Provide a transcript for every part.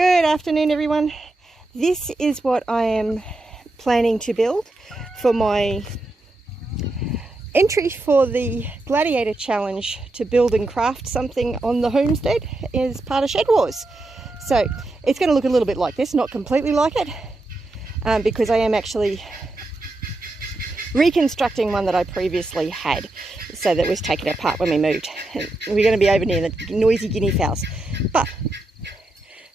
Good afternoon, everyone. This is what I am planning to build for my entry for the Gladiator challenge to build and craft something on the homestead as part of SHEDWARS. So it's going to look a little bit like this, not completely like it, because I am actually reconstructing one that I previously had, so that was taken apart when we moved. And we're going to be over near the noisy guinea fowls. But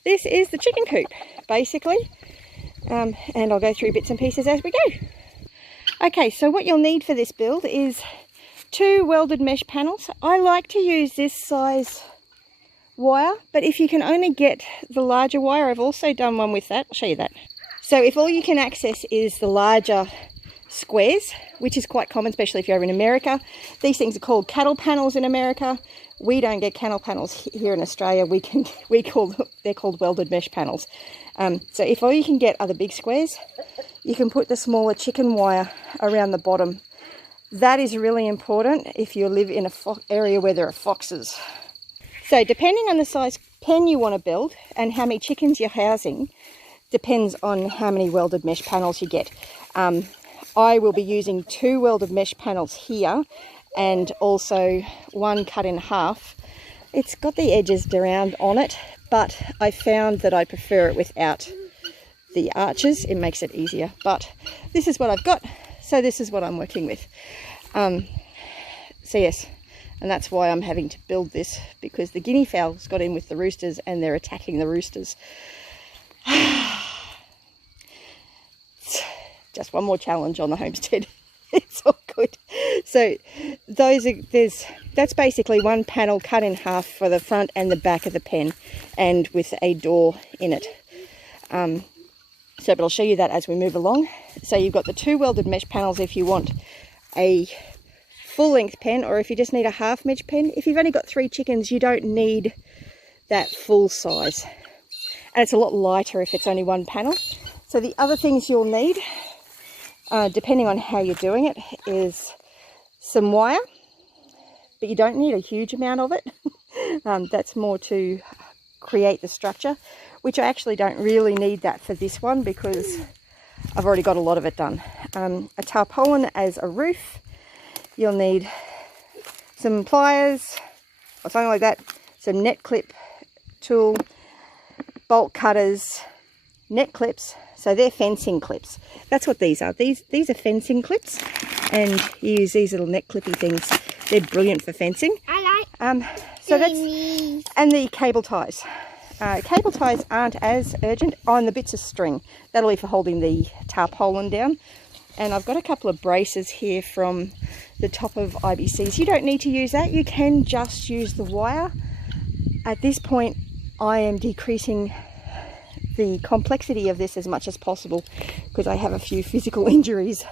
this is the chicken coop, basically, and I'll go through bits and pieces as we go. Okay, so what you'll need for this build is 2 welded mesh panels. I like to use this size wire, but if you can only get the larger wire, I've also done one with that. I'll show you that. So if all you can access is the larger squares, which is quite common, especially if you're over in America. These things are called cattle panels in America. We don't get cattle panels here in Australia. They're called welded mesh panels. So if all you can get are the big squares, you can put the smaller chicken wire around the bottom. That is really important if you live in an area where there are foxes. So depending on the size pen you want to build and how many chickens you're housing, depends on how many welded mesh panels you get. I will be using 2 welded mesh panels here and also 1 cut in half. It's got the edges around on it, but I found that I prefer it without the arches. It makes it easier, but this is what I've got, so this is what I'm working with. So yes, and that's why I'm having to build this, because the guinea fowls got in with the roosters and they're attacking the roosters. Just one more challenge on the homestead. It's all good. So that's basically 1 panel cut in half for the front and the back of the pen, and with a door in it. But I'll show you that as we move along. So you've got the 2 welded mesh panels if you want a full length pen, or if you just need a half mesh pen. If you've only got 3 chickens, you don't need that full size, and it's a lot lighter if it's only 1 panel. So the other things you'll need, depending on how you're doing it, is some wire, but you don't need a huge amount of it. That's more to create the structure, which I actually don't really need that for this one because I've already got a lot of it done. A tarpaulin as a roof. You'll need some pliers or something like that, some net clip tool, bolt cutters, net clips. So they're fencing clips. That's what these are. These are fencing clips, and you use these little net clippy things. They're brilliant for fencing. I like. So that's, and the cable ties. Cable ties aren't as urgent. On the bits of string, that'll be for holding the tarpaulin down. And I've got a couple of braces here from the top of IBCs. You don't need to use that. You can just use the wire. At this point, I am decreasing the complexity of this as much as possible because I have a few physical injuries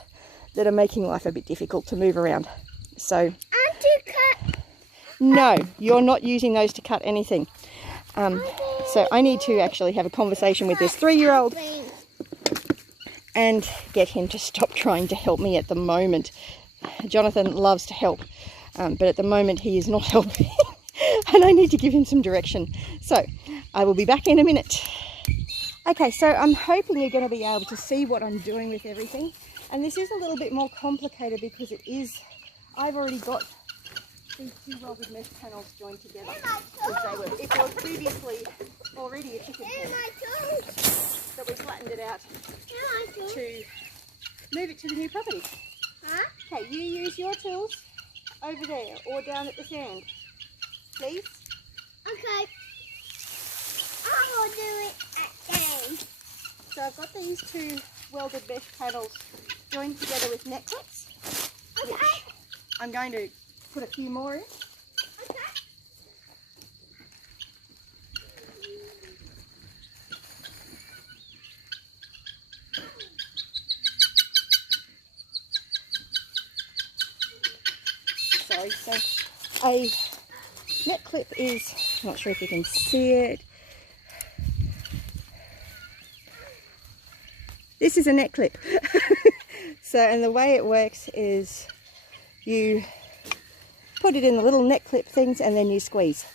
that are making life a bit difficult to move around. So, and to cut. No, you're not using those to cut anything. So I need to actually have a conversation with this 3-year-old and get him to stop trying to help me at the moment. Jonathan loves to help, but at the moment he is not helping and I need to give him some direction. So I will be back in a minute. Okay, so I'm hoping you're going to be able to see what I'm doing with everything. And this is a little bit more complicated because I've already got these 2 welded mesh panels joined together. It was previously already a chicken pen, but we flattened it out to move it to the new property. Huh? Okay, you use your tools over there or down at the sand, please. Okay. I'll do it again. So I've got these 2 welded mesh panels joined together with net clips. Okay. I'm going to put a few more in. Okay. Sorry, so a net clip is, I'm not sure if you can see it. This is a net clip. So, and the way it works is you put it in the little net clip things and then you squeeze.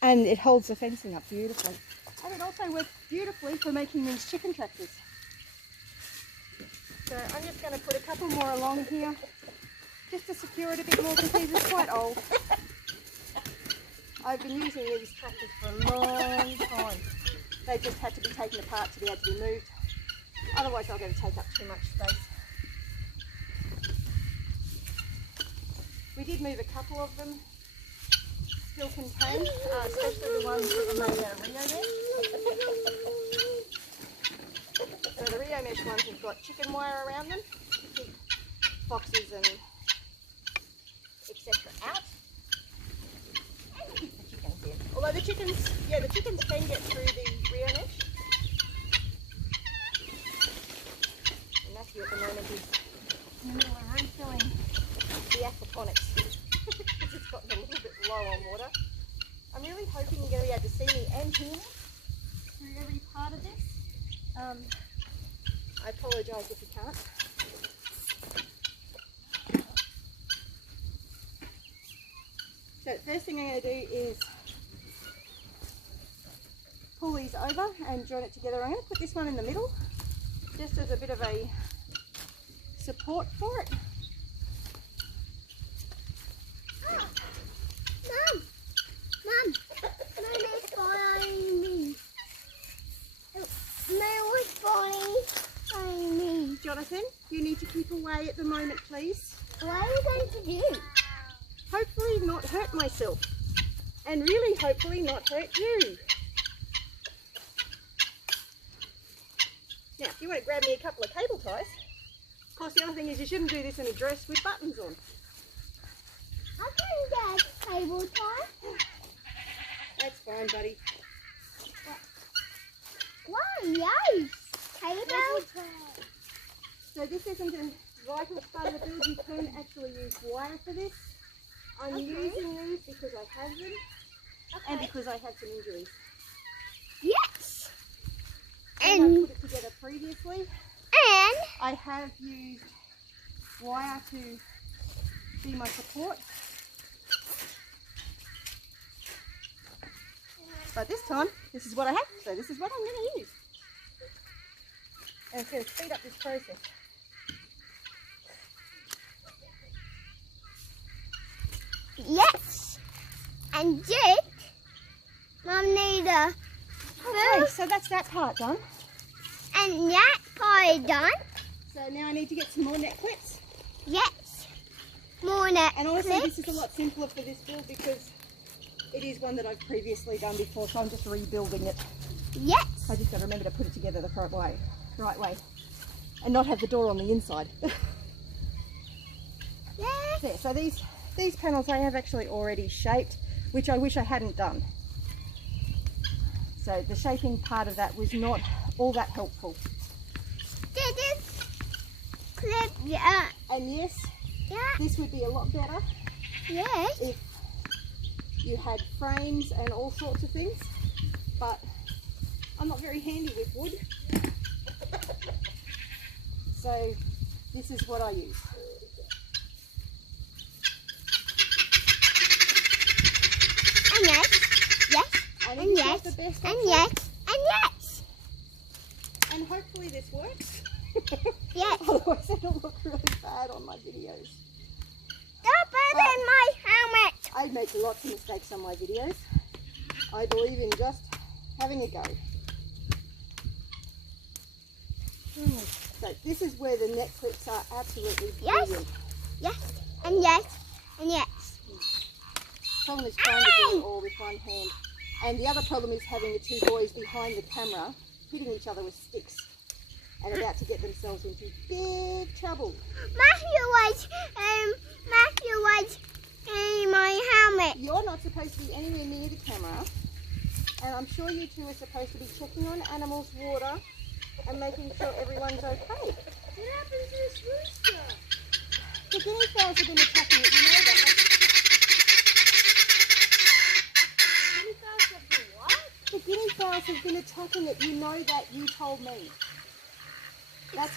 And it holds the fencing up beautifully. And it also also works beautifully for making these chicken tractors. So I'm just going to put a couple more along here, just to secure it a bit more because these are quite old. I've been using these tractors for a long time. They just had to be taken apart to be able to be moved. Otherwise they're going to take up too much space. We did move a couple of them, still contained, especially the ones that were made out of Rio mesh. So the Rio mesh ones have got chicken wire around them to keep foxes and etc. out. And keep the chickens in. Although the chickens, yeah, the chickens can get through the Rio mesh. And Matthew at the moment is in the middle of refilling the aquaponics because it's gotten a little bit low on water. I'm really hoping you're going to be able to see me and hear me through every part of this. I apologise if you can't. So the first thing I'm going to do is pull these over and join it together. I'm going to put this one in the middle just as a bit of a support for it. Mum, is following me. Mum is following me. Jonathan, you need to keep away at the moment, please. What are you going to do? Hopefully not hurt myself. And really hopefully not hurt you. Now, if you want to grab me a couple of cable ties, of course the other thing is you shouldn't do this in a dress with buttons on. I can get a cable tie. That's fine, buddy. Why? Yes. Cable tie. So this isn't a vital part of the build. You can actually use wire for this. I'm using these because I have them and because I had some injuries. Yes. And I put it together previously. And I have used wire to be my support. But this time, this is what I have, so this is what I'm going to use. And it's going to speed up this process. yes. And Jake, Mum need a Okay, so that's that part done. and that part done. So now I need to get some more net clips. Yes. More net And honestly, clips. this is a lot simpler for this build because it is one that I've previously done before, so I'm just rebuilding it. Yes. I just got to remember to put it together the right way, and not have the door on the inside. Yes. There, so these panels I have actually already shaped, which I wish I hadn't done. So the shaping part of that was not all that helpful. Did this clip? Yeah. And yes, Yeah. this would be a lot better Yes. if you had frames and all sorts of things, but I'm not very handy with wood. So this is what I use. And yes. Yes. And And it's yes. not the best And option, yes. And yes. and hopefully this works. Yes. Otherwise it'll look really bad on my videos. Don't put in my helmet. I make lots of mistakes on my videos. I believe in just having a go. So this is where the net clips are absolutely Yes. brilliant. Yes. And yes. And yes. Problem is trying to do it all with one hand. And the other problem is having the two boys behind the camera hitting each other with sticks and about to get themselves into big trouble. Matthew was in my helmet. You're not supposed to be anywhere near the camera, and I'm sure you two are supposed to be checking on animals' water and making sure everyone's okay. What happened to this rooster? The guinea fowls have been attacking it, you know that. The guinea fowls have been attacking it, you know that, you told me. That's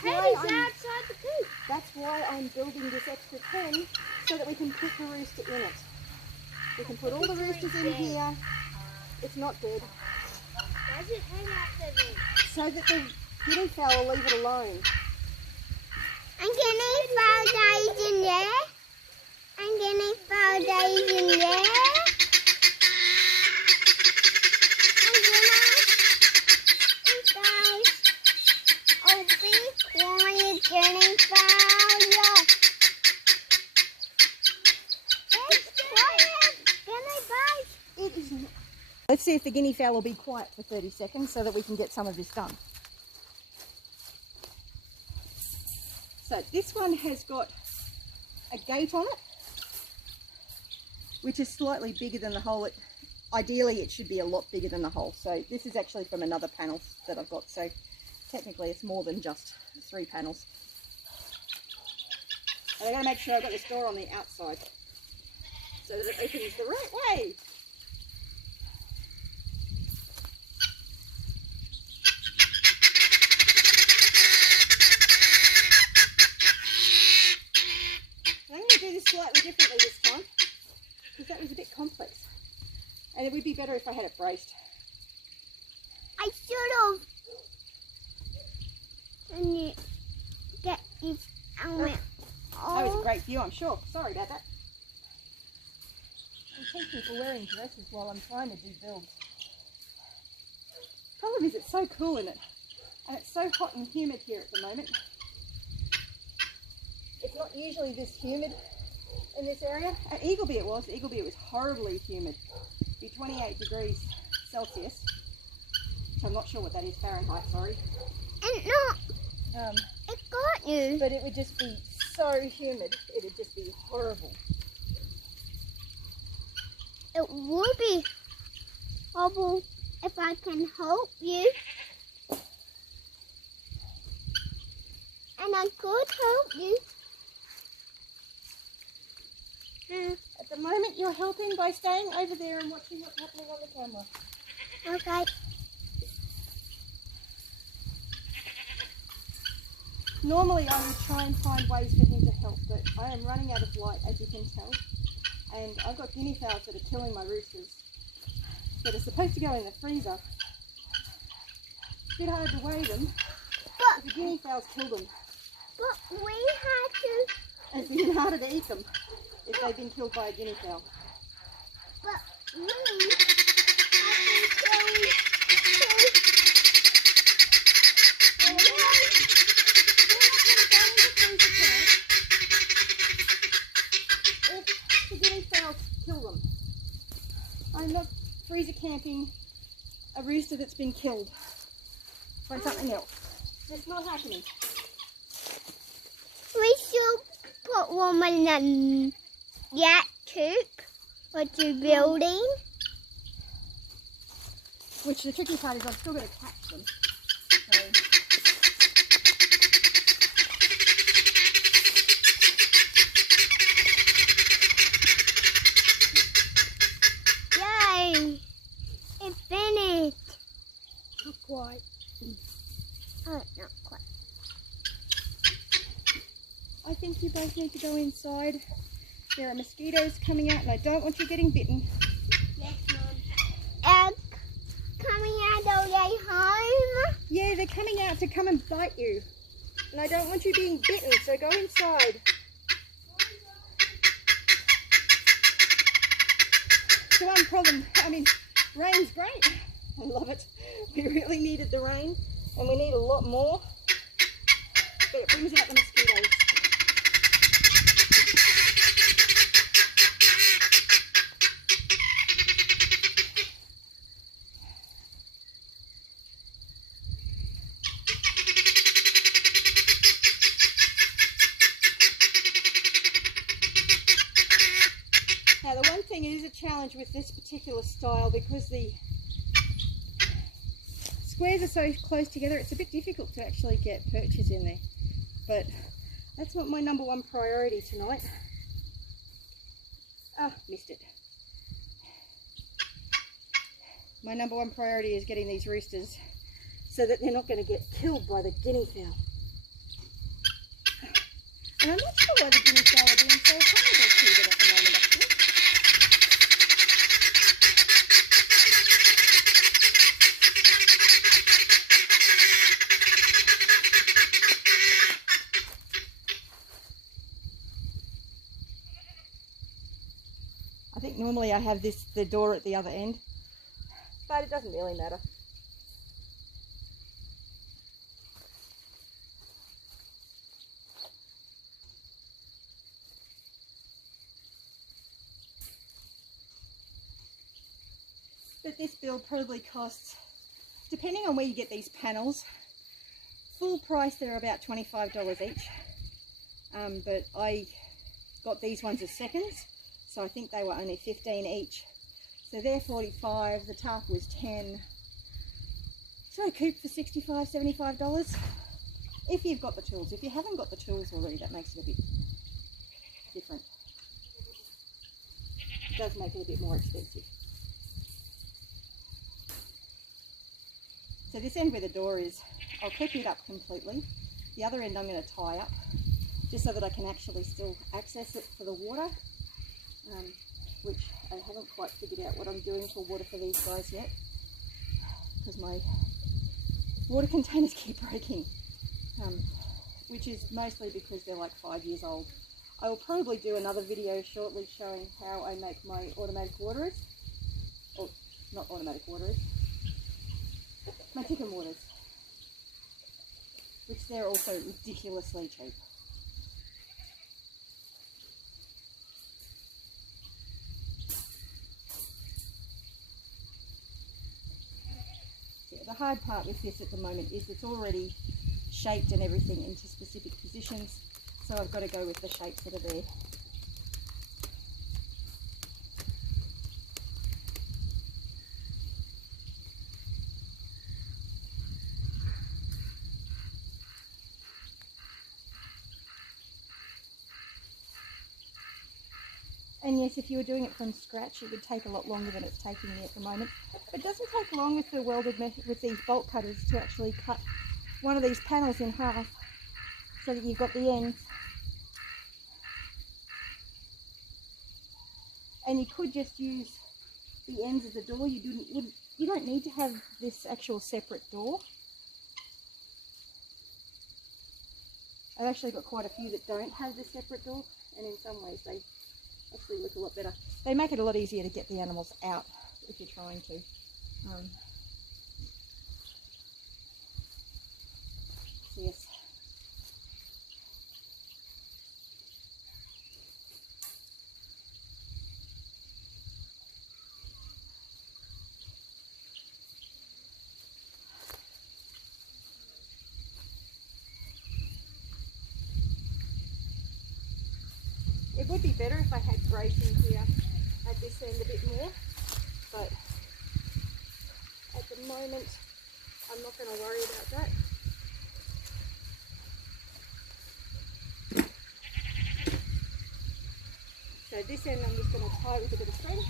why I'm building this extra pen so that we can put the rooster in it. We can put all the roosters in here. It's not dead. Why is it hang after me? So that the guinea fowl will leave it alone. I'm getting fowl days in there. I'm getting fowl days in there. Oh, be quiet, getting fowl. It's quiet. Guinea fowl. It is not. Let's see if the guinea fowl will be quiet for 30 seconds so that we can get some of this done. So this one has got a gate on it, which is slightly bigger than the hole. Ideally it should be a lot bigger than the hole. So this is actually from another panel that I've got. So technically it's more than just 3 panels. And I've got to make sure I've got this door on the outside so that it opens the right way. Slightly differently this time because that was a bit complex, and it would be better if I had it braced. I should have. Can you get this element? That was a great view, I'm sure. Sorry about that. I see people wearing dresses while I'm trying to do builds. Problem is it's so cool in it, and it's so hot and humid here at the moment. It's not usually this humid in this area. At Eagleby it was. Eagleby it was horribly humid. It'd be 28 degrees Celsius, which I'm not sure what that is Fahrenheit, sorry. And not. It got you. But it would just be so humid. It would just be horrible. It would be horrible if I can help you. And I could help you. At the moment you're helping by staying over there and watching what's happening on the camera. Okay. Normally I would try and find ways for him to help, but I am running out of light, as you can tell. And I've got guinea fowls that are killing my roosters that are supposed to go in the freezer. It's a bit hard to weigh them, but the guinea fowls kill them. But we had to. It's even harder to eat them if they've been killed by a guinea fowl. But we had to go if the guinea fowls kill them. I'm not freezer camping a rooster that's been killed. Find something else. It's not happening. We should put one in the coop what you're building. Which the tricky part is I've still got to catch them. So. Yay! It's finished. Not quite. Oh, not quite. I think you both need to go inside. There are mosquitoes coming out and I don't want you getting bitten. Yes, Mum. Coming out all day home? Yeah, they're coming out to come and bite you. And I don't want you being bitten, so go inside. The one problem, rain's great. I love it. We really needed the rain and we need a lot more. But it brings out the mosquitoes. Now the one thing, it is a challenge with this particular style because the squares are so close together, it's a bit difficult to actually get perches in there. But that's not my number one priority tonight. Ah, missed it. My number one priority is getting these roosters so that they're not going to get killed by the guinea fowl. And I'm not sure why the guinea fowl are being so horrible to them at the moment, actually. Normally I have the door at the other end, but it doesn't really matter. But this build probably costs, depending on where you get these panels, full price they're about $25 each. But I got these ones as seconds, so I think they were only $15 each. So they're $45, the tarp was $10. So I cooped for $65, $75 if you've got the tools. If you haven't got the tools already, that makes it a bit different. It does make it a bit more expensive. So this end where the door is, I'll keep it up completely. The other end I'm going to tie up, just so that I can actually still access it for the water, which I haven't quite figured out what I'm doing for water for these guys yet, because my water containers keep breaking, which is mostly because they're like 5 years old. I will probably do another video shortly showing how I make my automatic waterers, or not automatic waterers, my chicken waters, which they're also ridiculously cheap. The hard part with this at the moment is it's already shaped and everything into specific positions, so I've got to go with the shapes that are there. And yes, if you were doing it from scratch, it would take a lot longer than it's taking me at the moment. It doesn't take long with the welded with these bolt cutters to actually cut one of these panels in half, so that you've got the ends. And you could just use the ends of the door. You don't need to have this actual separate door. I've actually got quite a few that don't have the separate door, and in some ways they actually look a lot better. They make it a lot easier to get the animals out if you're trying to. So yes. It would be better if I had bracing here at this end a bit more, but at the moment I'm not going to worry about that. So this end I'm just going to tie with a bit of string.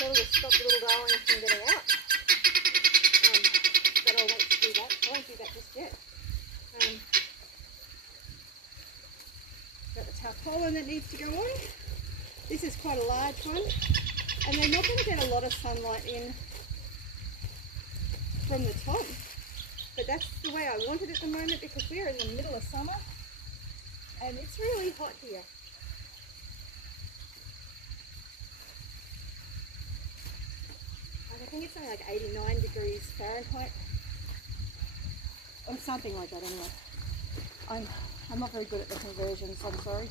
That'll just stop the little darlings from getting out. But I won't do that. I won't do that just yet. Got the tarpaulin that needs to go on. This is quite a large one, and they're not going to get a lot of sunlight in from the top, but that's the way I want it at the moment because we're in the middle of summer and it's really hot here. I think it's only like 89 degrees Fahrenheit or something like that anyway. I'm not very good at the conversions, I'm sorry.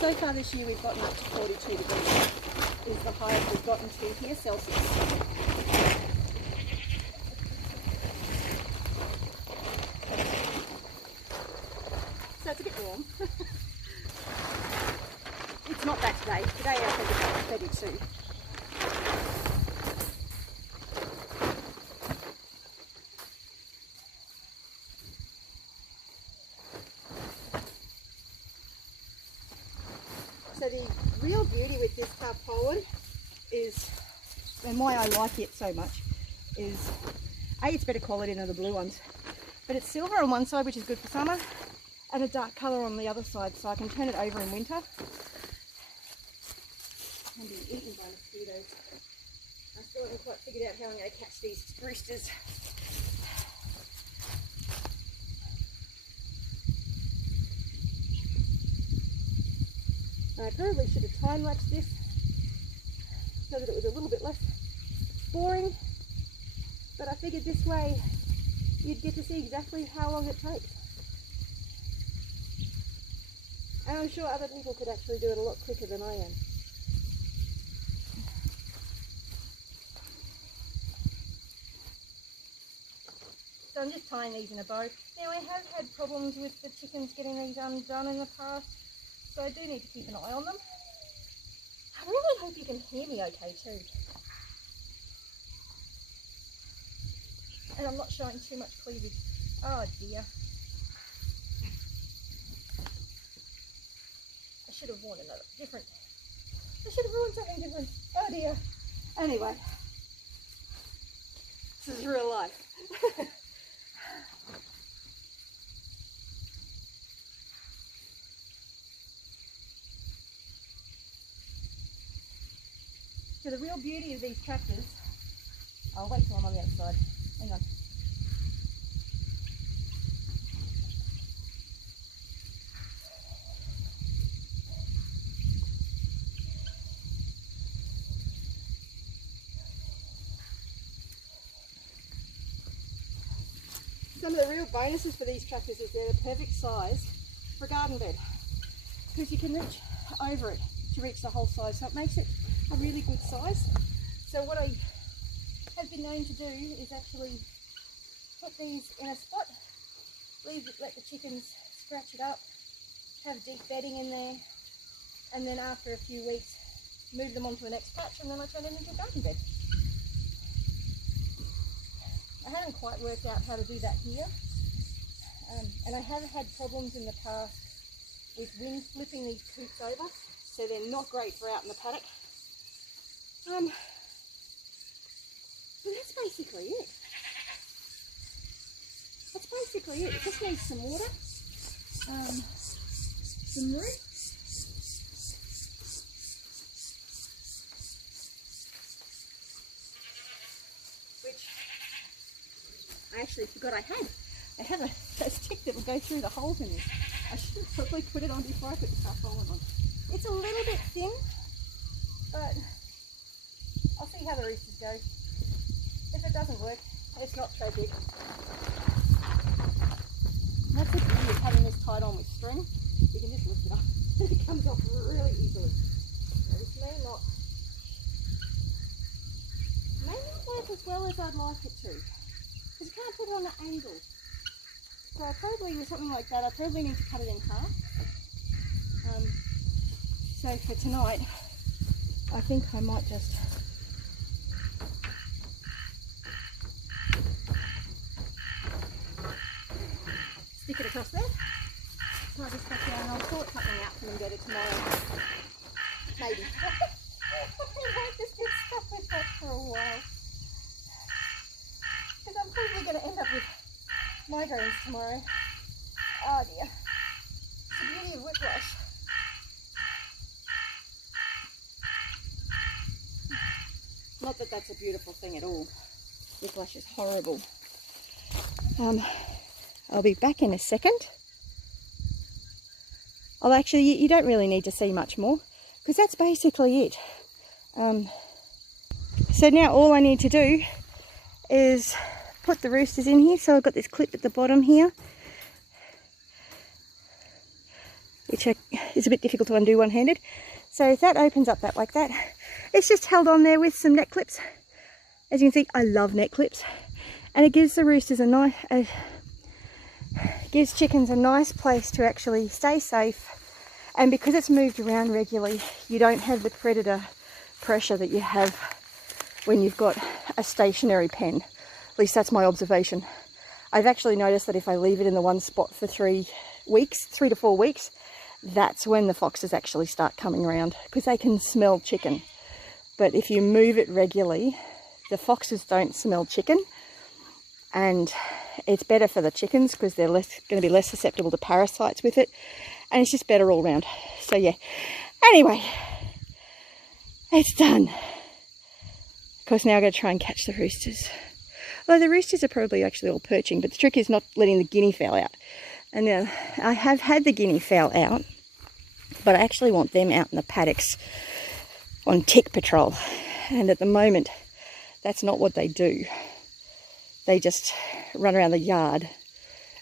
So far this year we've gotten up to 42 degrees is the highest we've gotten to here, Celsius. So it's a bit warm. It's not that today. Today I think it's about 32. So the real beauty with this tarpaulin is, and why I like it so much, is A, it's better quality than the blue ones, but it's silver on one side, which is good for summer, and a dark colour on the other side, so I can turn it over in winter. And be eaten by mosquitoes. I still haven't quite figured out how I'm going to catch these roosters. I probably should have time-lapsed this so that it was a little bit less boring, but I figured this way you'd get to see exactly how long it takes. And I'm sure other people could actually do it a lot quicker than I am. So I'm just tying these in a bow. Now I have had problems with the chickens getting these undone in the past, so I do need to keep an eye on them. I really hope you can hear me okay too. And I'm not showing too much cleavage. Oh dear. I should have worn another different. I should have worn something different. Oh dear. Anyway. This is real life. So the real beauty of these tractors, I'll wait till I'm on the other side. Hang on. Some of the real bonuses for these tractors is they're the perfect size for a garden bed, because you can reach over it to reach the whole size, so it makes it a really good size. So what I have been known to do is actually put these in a spot, let the chickens scratch it up, have deep bedding in there, and then after a few weeks move them onto the next patch, and then I turn it into a garden bed. I haven't quite worked out how to do that here, and I have had problems in the past with wind flipping these coops over, so they're not great for out in the paddock. But that's basically it. That's basically it. It just needs some water, some root, which I actually forgot I had. I have a stick that will go through the holes in this. I should probably put it on before I put the tarpaulin on. It's a little bit thin, but I'll see how the roosters go. If it doesn't work, it's not tragic. And that's the beauty of having this tied on with string. You can just lift it up and it comes off really easily. So this may not work as well as I'd like it to, because you can't put it on an angle. So I probably, with something like that, I probably need to cut it in half. So for tonight, I think I might just stick it across there. I'll just cut down and I'll sort something out for them better tomorrow. Maybe. I might just get stuck with that for a while, because I'm probably going to end up with migraines tomorrow. Oh dear. It's the beauty of whiplash. Not that that's a beautiful thing at all. Whiplash is horrible. I'll be back in a second. I'll actually, you don't really need to see much more, because that's basically it. So now all I need to do is put the roosters in here. So I've got this clip at the bottom here, which is a bit difficult to undo one-handed. So if that opens up that like that, it's just held on there with some net clips. As you can see, I love net clips, and it gives the roosters a nice, gives chickens a nice place to actually stay safe. And because it's moved around regularly, you don't have the predator pressure that you have when you've got a stationary pen. At least that's my observation. I've actually noticed that if I leave it in the one spot for 3 to 4 weeks, that's when the foxes actually start coming around, because they can smell chicken. But if you move it regularly, the foxes don't smell chicken, and it's better for the chickens because they're going to be less susceptible to parasites with it, and it's just better all round. So yeah, anyway, it's done. Of course, now I've got to try and catch the roosters. Although the roosters are probably actually all perching, but the trick is not letting the guinea fowl out. And now I have had the guinea fowl out, But I actually want them out in the paddocks on tick patrol. And at the moment, that's not what they do. They just run around the yard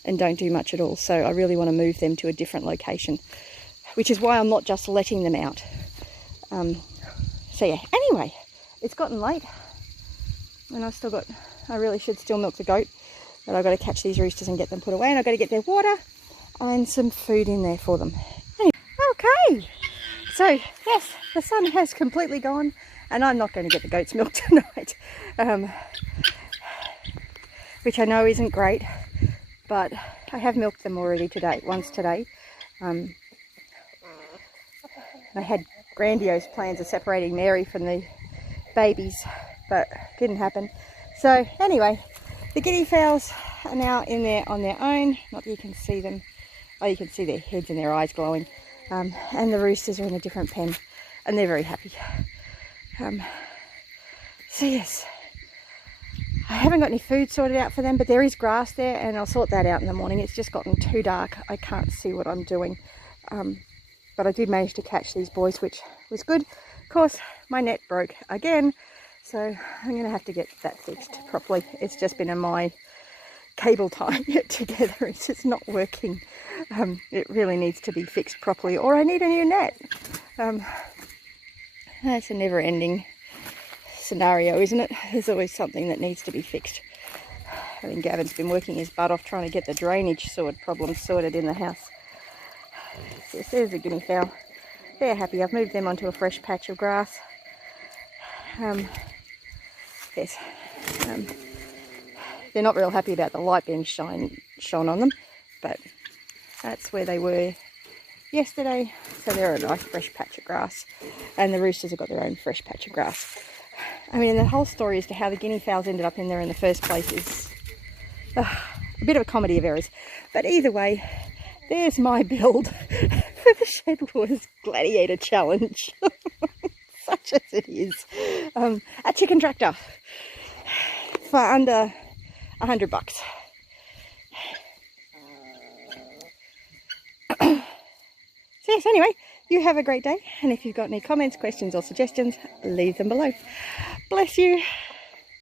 and don't do much at all. So I really want to move them to a different location, which is why I'm not just letting them out. So yeah, anyway, it's gotten late and I really should still milk the goat, but I've got to catch these roosters and get them put away, and I've got to get their water and some food in there for them. Anyway, okay, so yes, the sun has completely gone and I'm not going to get the goat's milk tonight, which I know isn't great, but I have milked them already once today. I had grandiose plans of separating Mary from the babies, but didn't happen. So anyway, the guinea fowls are now in there on their own. Not that you can see them. Oh, you can see their heads and their eyes glowing. And the roosters are in a different pen and they're very happy. So yes, I haven't got any food sorted out for them, but there is grass there and I'll sort that out in the morning. It's just gotten too dark. I can't see what I'm doing. But I did manage to catch these boys, which was good. Of course, my net broke again, so I'm going to have to get that fixed properly. It's just been in my cable tying it together. It's just not working. It really needs to be fixed properly, or I need a new net. That's a never-ending scenario, isn't it? There's always something that needs to be fixed. I think Gavin's been working his butt off trying to get the drainage problem sorted in the house. Yes, there's a guinea fowl. They're happy. I've moved them onto a fresh patch of grass. Yes. They're not real happy about the light being shone on them, but that's where they were yesterday. So they're a nice fresh patch of grass, and the roosters have got their own fresh patch of grass. I mean, the whole story as to how the guinea fowls ended up in there in the first place is a bit of a comedy of errors. But either way, there's my build for the SHEDWARS Gladiator Challenge. Such as it is. A chicken tractor for under $100. So yes, anyway, you have a great day, and if you've got any comments, questions or suggestions, leave them below. Bless you.